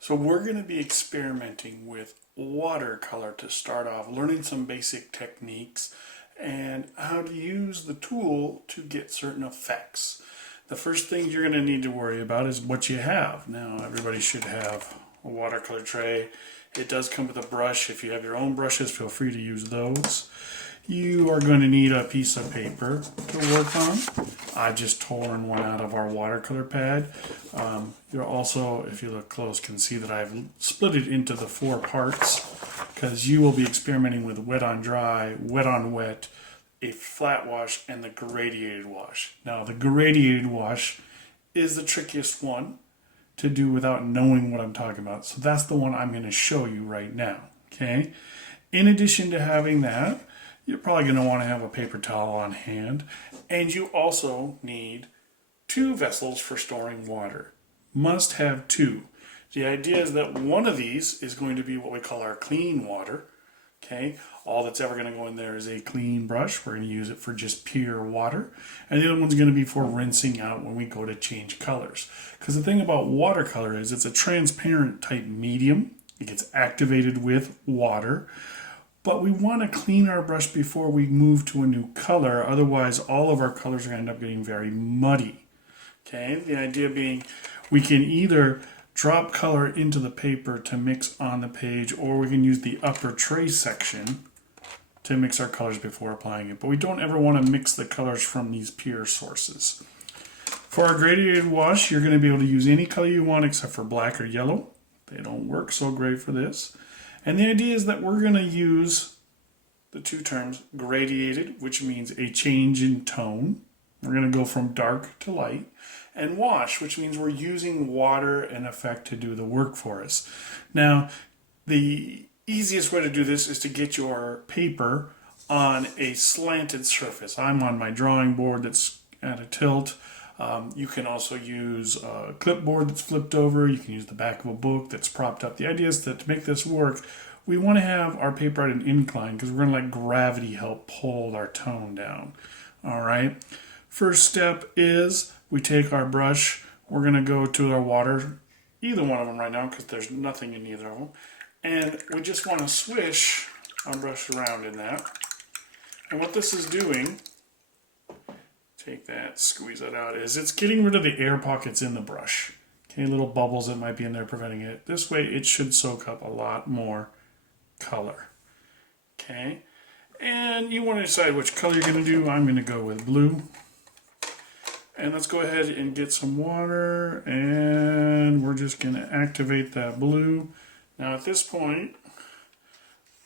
So we're going to be experimenting with watercolor to start off, learning some basic techniques and how to use the tool to get certain effects. The first thing you're going to need to worry about is what you have. Now, everybody should have a watercolor tray. It does come with a brush. If you have your own brushes, feel free to use those. You are going to need a piece of paper to work on. I just torn one out of our watercolor pad. You'll also, if you look close, can see that I've split it into the 4 parts because you will be experimenting with wet on dry, wet on wet, a flat wash, and the gradiated wash. Now, the gradiated wash is the trickiest one to do without knowing what I'm talking about. So that's the one I'm going to show you right now. Okay. In addition to having that, you're probably going to want to have a paper towel on hand, and you also need 2 vessels for storing water. Must have 2. The idea is that one of these is going to be what we call our clean water. Okay, all that's ever going to go in there is a clean brush. We're going to use it for just pure water, and the other one's going to be for rinsing out when we go to change colors. Because the thing about watercolor is it's a transparent type medium. It gets activated with water. But we want to clean our brush before we move to a new color. Otherwise, all of our colors are going to end up getting very muddy. Okay, the idea being we can either drop color into the paper to mix on the page, or we can use the upper tray section to mix our colors before applying it. But we don't ever want to mix the colors from these pure sources. For our gradiated wash, you're going to be able to use any color you want except for black or yellow. They don't work so great for this. And the idea is that we're going to use the 2 terms gradiated, which means a change in tone. We're going to go from dark to light. And wash, which means we're using water and effect to do the work for us. Now, the easiest way to do this is to get your paper on a slanted surface. I'm on my drawing board that's at a tilt. You can also use a clipboard that's flipped over. You can use the back of a book that's propped up. The idea is that to make this work, we want to have our paper at an incline because we're going to let gravity help pull our tone down. All right. First step is we take our brush. We're going to go to our water, either one of them right now because there's nothing in either of them. And we just want to swish our brush around in that. And what this is doing, take that, squeeze that out, is it's getting rid of the air pockets in the brush. Okay, little bubbles that might be in there preventing it. This way it should soak up a lot more color. Okay, and you want to decide which color you're going to do. I'm going to go with blue. And let's go ahead and get some water, and we're just going to activate that blue. Now at this point,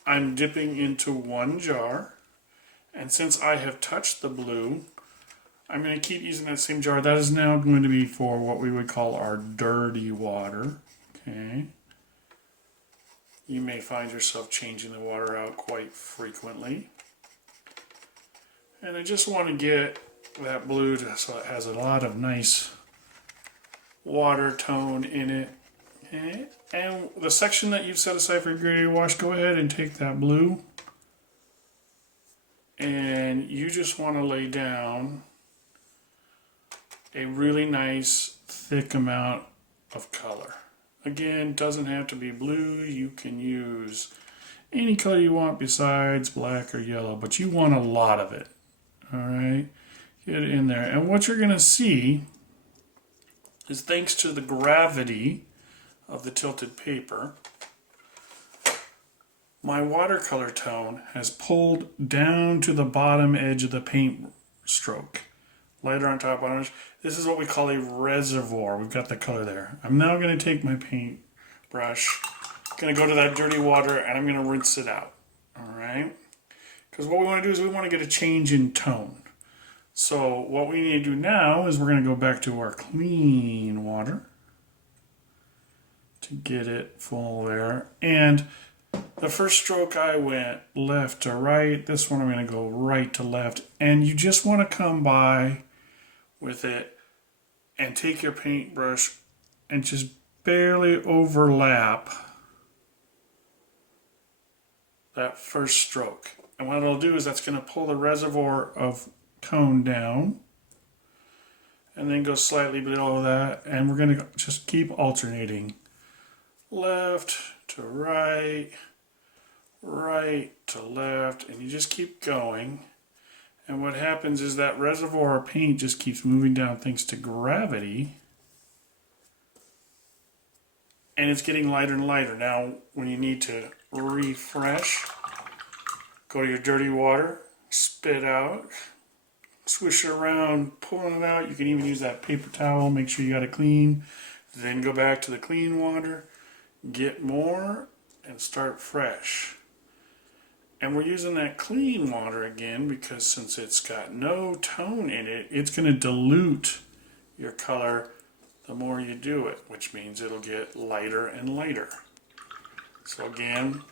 I'm dipping into 1 jar, and since I have touched the blue, I'm going to keep using that same jar. That is now going to be for what we would call our dirty water. Okay. You may find yourself changing the water out quite frequently. And I just want to get that blue so it has a lot of nice water tone in it. Okay. And the section that you've set aside for your gradiated wash, go ahead and take that blue. And you just want to lay down a really nice thick amount of color. Again, doesn't have to be blue. You can use any color you want besides black or yellow, but you want a lot of it. All right, get it in there. And what you're going to see is, thanks to the gravity of the tilted paper, my watercolor tone has pulled down to the bottom edge of the paint stroke. Lighter on top, bottom edge. This is what we call a reservoir. We've got the color there. I'm now going to take my paint brush, going to go to that dirty water, and I'm going to rinse it out. All right? Because what we want to do is we want to get a change in tone. So what we need to do now is we're going to go back to our clean water to get it full there. And the first stroke I went left to right. This one I'm going to go right to left. And you just want to come by with it and take your paintbrush and just barely overlap that first stroke. And what it'll do is that's going to pull the reservoir of tone down and then go slightly below that, and we're going to just keep alternating left to right, right to left, and you just keep going. And what happens is that reservoir of paint just keeps moving down thanks to gravity. And it's getting lighter and lighter. Now, when you need to refresh, go to your dirty water, spit out, swish it around, pulling it out. You can even use that paper towel, make sure you got it clean. Then go back to the clean water, get more, and start fresh. And we're using that clean water again because since it's got no tone in it, it's going to dilute your color the more you do it, which means it'll get lighter and lighter. So again,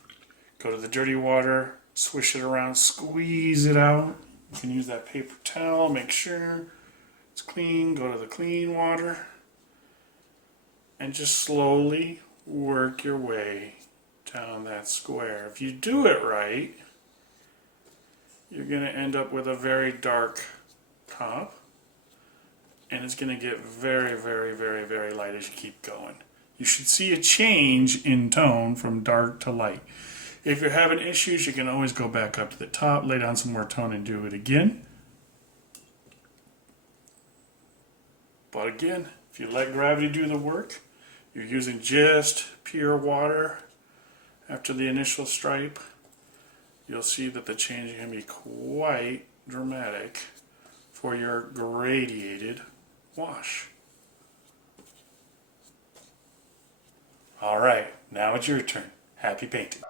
go to the dirty water, swish it around, squeeze it out. You can use that paper towel, make sure it's clean, go to the clean water, and just slowly work your way down that square. If you do it right, you're going to end up with a very dark top. And it's going to get very, very, very, very light as you keep going. You should see a change in tone from dark to light. If you're having issues, you can always go back up to the top, lay down some more tone, and do it again. But again, if you let gravity do the work, you're using just pure water after the initial stripe, you'll see that the change can be quite dramatic for your gradiated wash. All right, now it's your turn. Happy painting.